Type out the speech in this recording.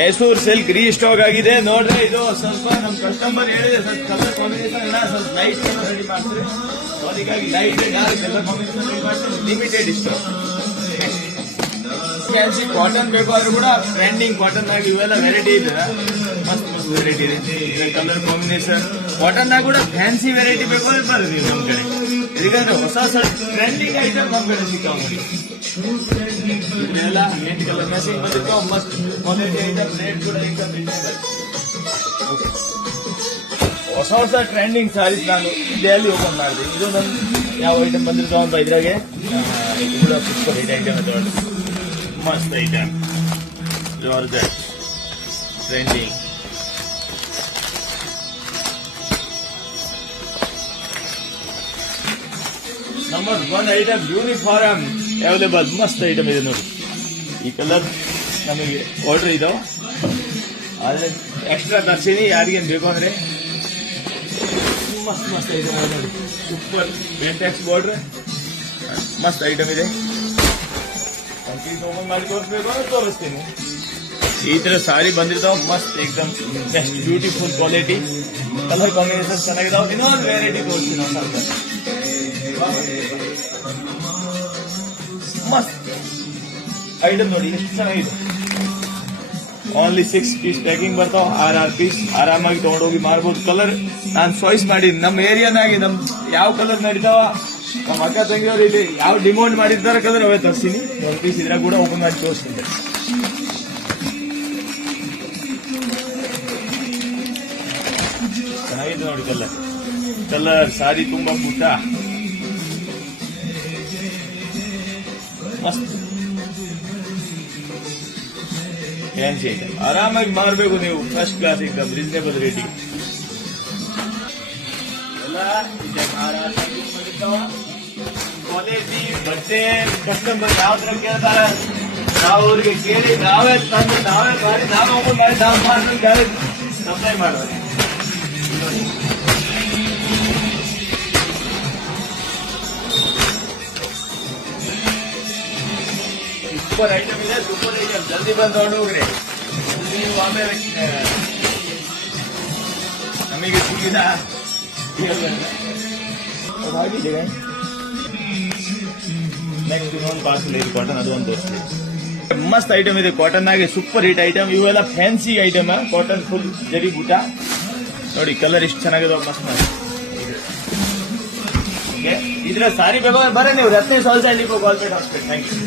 Mysuru silk restock ಆಗಿದೆ ನೋಡ್ರಿ. ಇದು ಸ್ವಲ್ಪ ನಮ್ ಕಸ್ಟಮರ್ ಹೇಳಿದೆ ಸ್ವಲ್ಪ ಕಲರ್ ಕಾಂಬಿನೇಷನ್ ಸ್ವಲ್ಪ ಲೈಟ್ ಕಲರ್ ರೆಡಿ ಮಾಡ್ತೀರಿ, ಅದಕ್ಕಾಗಿ light dark colour combination ready ಮಾಡ್ತೀರಿ. Limited stock. ಫ್ಯಾನ್ಸಿ ಕಾಟನ್ ಬೇಕು ಆದ್ರೂ ಕೂಡ ಟ್ರೆಂಡಿಂಗ್ ಕಾಟನ್ ಆಗಿ ಇವೆಲ್ಲ ವೆರೈಟಿ ಇದೆ, ಮಸ್ತ್ ಮಸ್ತ್ ವೆರೈಟಿ ಇದೆ. ಕಲರ್ ಕಾಂಬಿನೇಷನ್ ಕಾಟನ್ ನಾಗ ಕೂಡ ಫ್ಯಾನ್ಸಿ ವೆರೈಟಿ ಬೇಕು ಅಂದ್ರೆ ಬರ್ರಿ ನೀವು ನಮ್ ಕಡೆ. ಇದಕ್ಕಂದ್ರೆ ಹೊಸ ಹೊಸ ಟ್ರೆಂಡಿಂಗ್ ಐಟಮ್ ನಮ್ ಕಡೆ ಸಿಕ್ಕಾವ. ಇದೆಲ್ಲ ನೆಟ್ ಕಲರ್ ಮ್ಯಾಚಿಂಗ್ ಬಂದಿರ್ತಾವ, ಮಸ್ತ್ ಕ್ವಾಲಿಟಿ ಐಟಮ್, ರೇಟ್ ಕೂಡ ಐಟಮ್ ಹೊಸ ಹೊಸ ಟ್ರೆಂಡಿಂಗ್ ಸಾರೀಸ್ ನಾನು ಡೈಲಿ ಓಪನ್ ಮಾಡಿದೆ. ಇದು ನನ್ ಯಾವ ಐಟಮ್ ಬಂದಿರ್ತಾವ ಅಂತ ಇದ್ರಾಗೆ ಇದು ಕೂಡ ಸೂಪರ್ ಹಿಟ್ ಐಟಮ್ ಇದೆ. ಮಸ್ತ್ ಐಟಮ್ ಜಬರ್ದಸ್ತ್ trending. Number 1 item uniform available. ಮಸ್ತ್ ಐಟಮ್ ಇದೆ ನೋಡಿ. ಈ ಕಲರ್ ನಮಗೆ ಆರ್ಡರ್ ಇದಾವ, ಆದ್ರೆ ಎಕ್ಸ್ಟ್ರಾ ತರ್ಸೀನಿ ಯಾರಿಗೇನು ಬೇಕು ಅಂದ್ರೆ. ಮಸ್ತ್ ಮಸ್ತ್ ಐಟಮ್ ಇದೆ ನೋಡಿ. ಸೂಪರ್ ಪೇಂಟೆಕ್ಸ್ ಬಾರ್ಡರ್, ಮಸ್ತ್ ಐಟಮ್ ಇದೆ. ಓಪನ್ ಮಾಡಿ ತೋರಿಸ್ಬೇಕು ಅಂದ್ರೆ ತೋರಿಸ್ತೀನಿ. ಈ ತರ ಸಾರಿ ಬಂದಿರ್ತಾವ, ಮಸ್ತ್ ಏಕ್ದಮ್ best beautiful quality, colour combination ಚೆನ್ನಾಗಿದಾವ. ಇನ್ನೊಂದು ವೆರೈಟಿ ತೋರಿಸ್ತೀನಿ ಸ್ವಲ್ಪ. ಮಸ್ತ್ ಐಟಮ್ ನೋಡಿ ಎಷ್ಟು ಚೆನ್ನಾಗಿದೆ. ಓನ್ಲಿ 6 ಪೀಸ್ ಪ್ಯಾಕಿಂಗ್ ಬರ್ತಾವ. 6 ಪೀಸ್ ಆರಾಮಾಗಿ ತಗೊಂಡೋಗಿ ಮಾರ್ಬೋದು. ಕಲರ್ ನಾನು ಚಾಯ್ಸ್ ಮಾಡಿ ನಮ್ಮ ಏರಿಯಾನಾಗಿ ನಮ್ ಯಾವ ಕಲರ್ ನಡೀತಾವ, ನಮ್ಮ ಅಕ್ಕ ತಂಗಿಯವರು ಇಲ್ಲಿ ಯಾವ ಡಿಮಾಂಡ್ ಮಾಡಿರ್ತಾರ ಕಲರ್ ಅವೇ ತರ್ತೀನಿ. 1 ಪೀಸ್ ಇದ್ರಾಗ ಕೂಡ ಓಪನ್ ಮಾಡಿ ತೋರಿಸ್ತಿದ್ದೆ. ಚೆನ್ನಾಗಿದೆ ನೋಡಿ ಕಲರ್. ಕಲರ್ ಸಾರಿ ತುಂಬಾ ಪುಟ್ಟ, ಮಸ್ತ್ ಫ್ಯಾನ್ಸಿ ಐಟಮ್. ಆರಾಮಾಗಿ ಮಾರಬೇಕು ನೀವು, ಫಸ್ಟ್ ಕ್ಲಾಸ್ ಏಕದಮ್ ರೀಸನೇಬಲ್ ರೇಟಿಗೆ ಎಲ್ಲ ಕ್ವಾಲಿಟಿ ಬಟ್ಟೆ. ಕಸ್ಟಮರ್ ಯಾವ ತರ ಕೇಳ್ತಾರೆ ನಾವು ಅವ್ರಿಗೆ ಕೇಳಿ ನಾವೇ ತಂದು ನಾವೇ ಮಾಡಿ ನಾವೇ ಓಪನ್ ಮಾಡಿ ನಾವು ಮಾಡಿ ಸಪ್ಲೈ ಮಾಡೋದು. ಸೂಪರ್ ಐಟಮ್ ಇದೆ, ಸೂಪರ್ ಐಟಮ್. ಜಲ್ದಿ ಬಂದು ತಗೊಂಡು ಹೋಗ್ರಿ. ನೀವು ಆಮೇಲೆ ನಮಗೆ ಸಿಕ್ಕಿದ ನೆಕ್ಸ್ಟ್ ಇನ್ನೊಂದು ಪಾರ್ಸಲ್ ಇದೆ ಕಾಟನ್, ಅದು ಒಂದು ತೋರಿಸ್ತೀವಿ. ಮಸ್ತ್ ಐಟಮ್ ಇದೆ ಕಾಟನ್ ಆಗಿ, ಸೂಪರ್ ಹಿಟ್ ಐಟಮ್. ಇವೆಲ್ಲ ಫ್ಯಾನ್ಸಿ ಐಟಮ್, ಕಾಟನ್ ಫುಲ್ ಜರಿ ಬೂಟ ನೋಡಿ. ಕಲರ್ ಇಷ್ಟು ಚೆನ್ನಾಗಿದೆ, ಮಸ್ತ್ ಮಸ್ತ್. ಇದ್ರ ಸಾರಿ ಬೇಕಾದ್ರೆ ಬರೀ ನೀವು Ratna sales and depot Golpet hospital. Thank you.